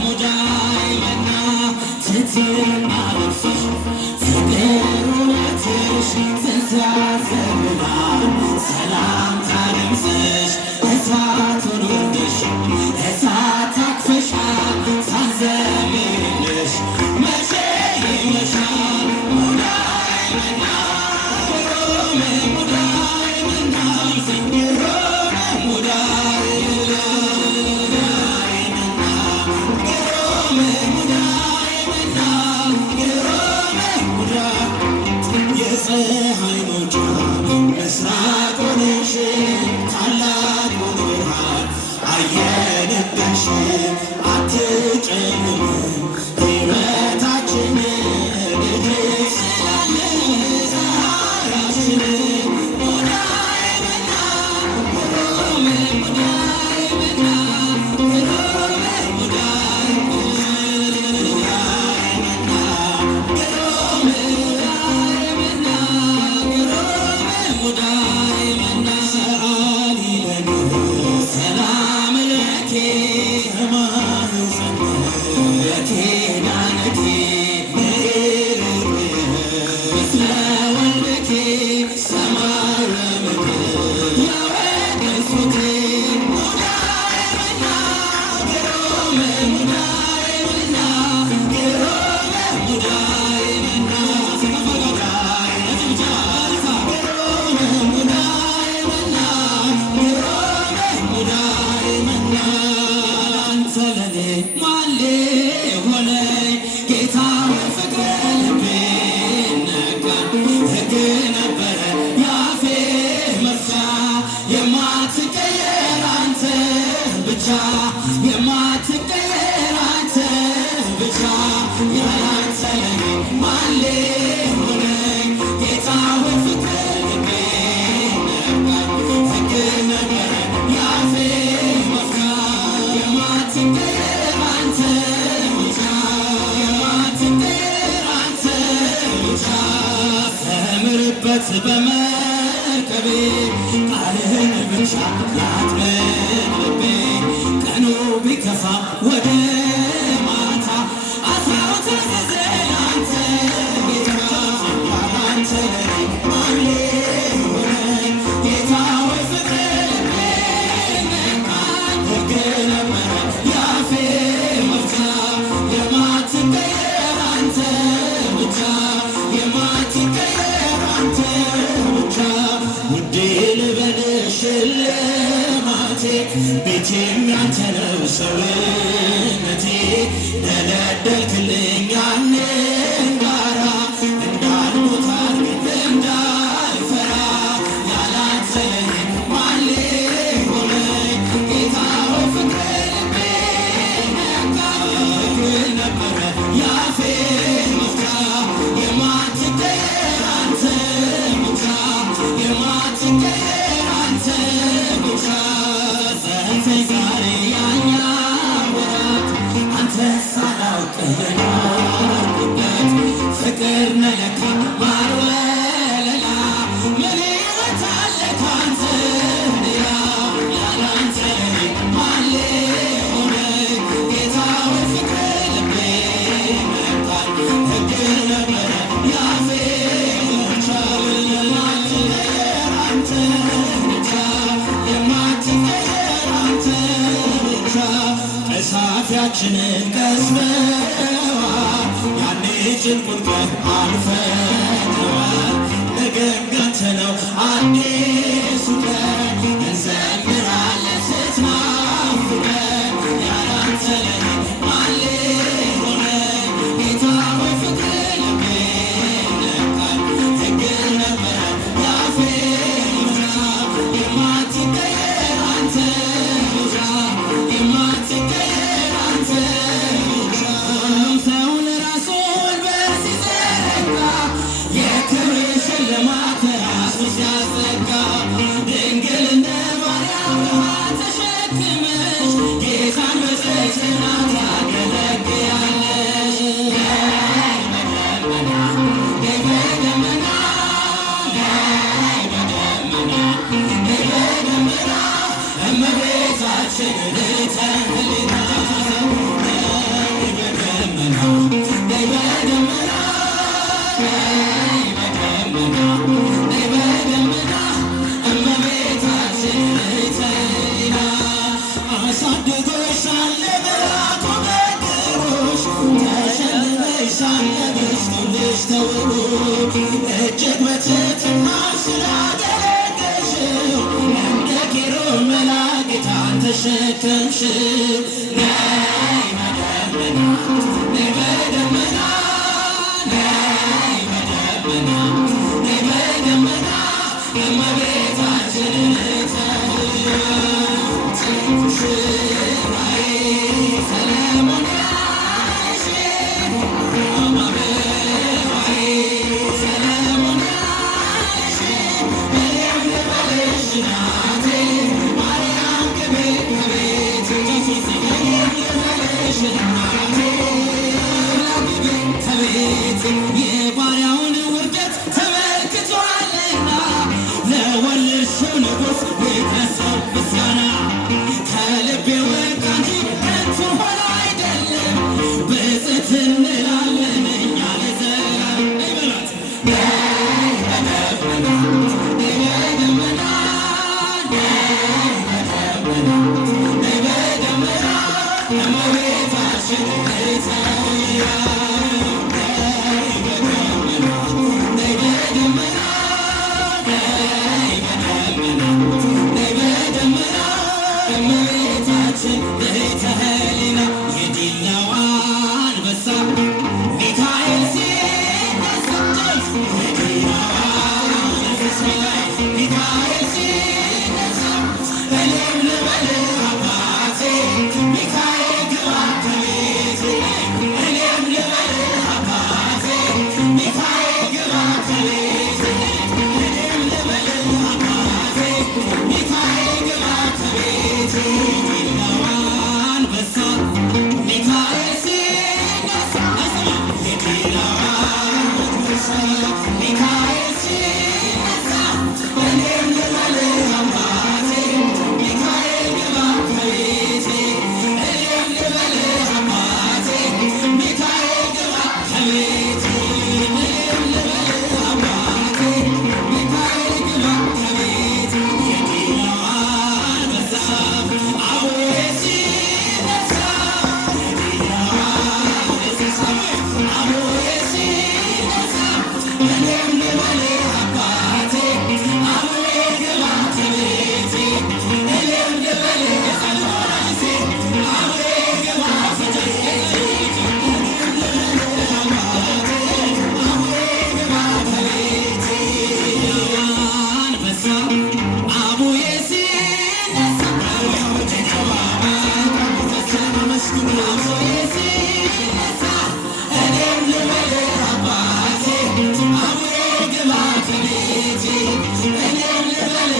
ሙዳይ መና ትትና ልብስሽ ፍቅር እውነትሽ ትንሣኤ ሰላምታ ድምፅሽ እሳቱን ወርደሽ እሳት አቅፈሻ ሳንዘምርልሽ መቼ ይመሻል ሙዳይ መና ግሩም ሙዳይ መና ግሩም ሙዳይ የፀሐይ መውጫ ምስራቅ ሆነሽ ታላቁን ብርሃን አየንብሽ አትጨልምም ሕይወታችን ልጅሽ ስላለ ፀሐያችን ሙዳይ መና ግሩም ሙዳይ መና ግሩም ሙዳይ ሙዳይ መና ሰአሊ ለነ ሰላም ለኪ ከማህፀን በኪዳንኪ ምስለ ወልድኪ ሰማይ ወምድር ያወደሱኪ ሙዳይ መና ግሩም ሙዳይ መና ግሩም ሙዳይ መና የማትቀየር አንተ ብቻ ያላንተ ለኔ ማን ሊሆነኝ ጌታ ሆይ ፍቅር ልቤ ነካኝ ሕግ ነበረ የአፌ መፍቻ የማትቀየር አንተ ብቻ የማትቀየር አንተ ብቻ ሰምርበት በመርከቤ ቃልህን ብቻ ላጥምድ ልቤ ቀኑ ቢከፋ ወደ ማታ አሳው ተዘዘ አንተ ጌታ ያላንተ ለኔ ማን ሊሆነኝ ጌታ ሆይ ፍቅር ልቤ ነካኝ ሕግ ነበረ የአፌ መፍቻ የማትቀየር አንተ ብቻ የማትቀየር አንተ ብቻ ውዴ ልበልሽ ሽልማቴ ቤቴም ያንተ ነው ሰውነቴ ደለደልክልኝ ያንን ጋራ እንዳልሞት አድርግ እንዳልፈራ ያላንተ ለኔ ማን ሊሆነኝ ጌታ ሆይ ፍቅር ልቤ ነካኝ ሕግ ነበረ የአፌ መፍቻ የማትቀየር አንተ ብቻ የማትቀየር አንተ ብቻ ዛሬ ያኛ ወራት አንተ ሳላውቅ የኖርኩበት ፍቅር ነህ ለካ ማር ወለላ ምን ሕይወት አለ ካንተ ሌላ ያላንተ ለኔ ማን ሊሆነኝ ጌታ ሆይ ፍቅር ልቤ ነካኝ ሕግ ነበረ የአፌ መፍቻ የማትቀየር አንተ ብቻ የማትቀየር አንተ ብቻ ቀሳፊያችንን ቀስፈዋል ያኔ ጭንቁን ቀን አልፈነዋል ነገም ያንተ ነው አዲሱ ቀን እንዘምራለን ስትናፍቀን ያላንተ ለኔ ማን ሊሆነኝ ጌታ ሆይ ፍቅር ልቤ ነካኝ ሕግ ነበረ የአፌ መፍቻ የማትቀየር አንተ ብቻ የማትቀየር አንተ ብቻ ሁሉም ሰው ለራሱ ወንበር ሲዘረጋ የክብር ሽልማት ራሱ ሲያዘጋ ድንግል እንደ ማርያም ውሃ ተሸክመሽ ጌታን በትሕትና ነይ በደመና ነይ በደመና ነይ በደመና ነይ በደመና እመቤታችን ሙሽራዬ ሰለሞን ያልሽ አበባዬ ሰለሞን ያልሽ እኔም ልበልሽ እናቴ ማርያም ግቢ ከቤቴ እኔም ልበልሽ እናቴ ግቢ ከቤቴ የባሪያውን ውርደት ተመልክቷልና ለወለድሽው ንጉሥ ቤተሰብ ምስጋና ከልቤ ወጣ እንጂ ከንቱ ሆኖ አይደለም ብፅዕት እንላለን እኛ ለዘላለም ይበላት በደመና በደመና በደመና እመቤታችን ቤተያ እመቤታችን ቤተ ህሊና የዲላዋ አንበሳ ሚካኤል ሲነሳ የዲላዋ አንበሳ ሚካኤል ሲነሳ እኔም ልበል አባቴ ሚካኤል ግባ ከቤቴ እኔም ልበል አባቴ ሚካኤል ግባ ከቤቴ እኔም ልበል አባቴ ሚካኤል ግባ ከቤቴ ዲላዋ አንበሳ ሚካኤል ሲነሳ የዲላዋ አንበሳ ሚካኤል ሲነሳ እኔም ልበል አባቴ ሚካኤል ግባ ከቤቴ እኔም ልበል አባቴ ሚካኤል ግባ ከቤቴ እኔም ልበል አባቴ ሚካኤል ግባ ከቤቴ የዲላዋ አንበሳ አቡዬ ሲነሳ የዲላዋ አንበሳ አቡዬ ሲነሳ እኔም ልበል አባቴ አቡዬ ግባ ከቤቴ እኔም ልበል የሳልሆናሴ አቡዬ ግባ ከቤቴ እኔም ልበል አባቴ አቡዬ ግባ ከቤቴ አንበሳ አቡዬ ሲነሳ አቡዬ ሲነሳ እኔም ልበል አባቴ አቡዬ ግባ ከቤቴ እኔም ልበል